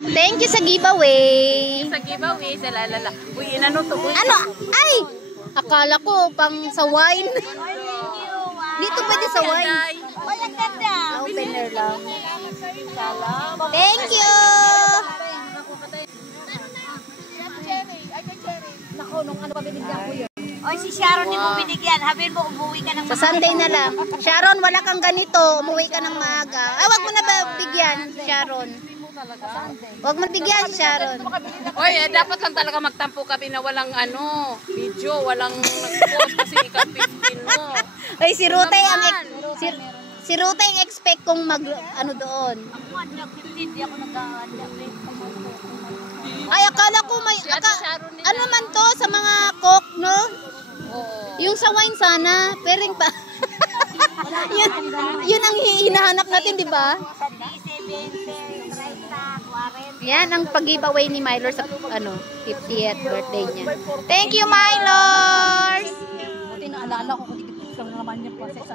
Thank you sa giveaway. Sa giveaway, sa lalala. Uy, inano to? Ano? Ay! Akala ko pang sa wine. Dito pwede sa wine. Walang ganda. Opener lang. Thank you! Nako, nung ano pa binigyan ko yun. Oy, si Sharon din mo binigyan. Habihin mo, umuwi ka ng Sa Sunday na lang. Sharon, wala kang ganito. Umuwi ka ng maaga. Ay, wag mo na ba bigyan, Sharon? Wag mo bigyan, Sharon. Oy, dapat lang talaga magtampo kami na walang video, walang nag-post kasi ikaw 15 mo. Ay, si Rutay ang si Rutay ang expect kong mag doon. Ako, 15, di ako nag-aanda. Ay, akala ko may ano man to sa mga cook, no? Yung sa wine sana, pering pa. yun ang hinahanap natin, di ba? Yan ang pag-giveaway ni Mylor sa 50th birthday niya. Thank you, Mylor! Buti naalala ko kung di ko naman niya process.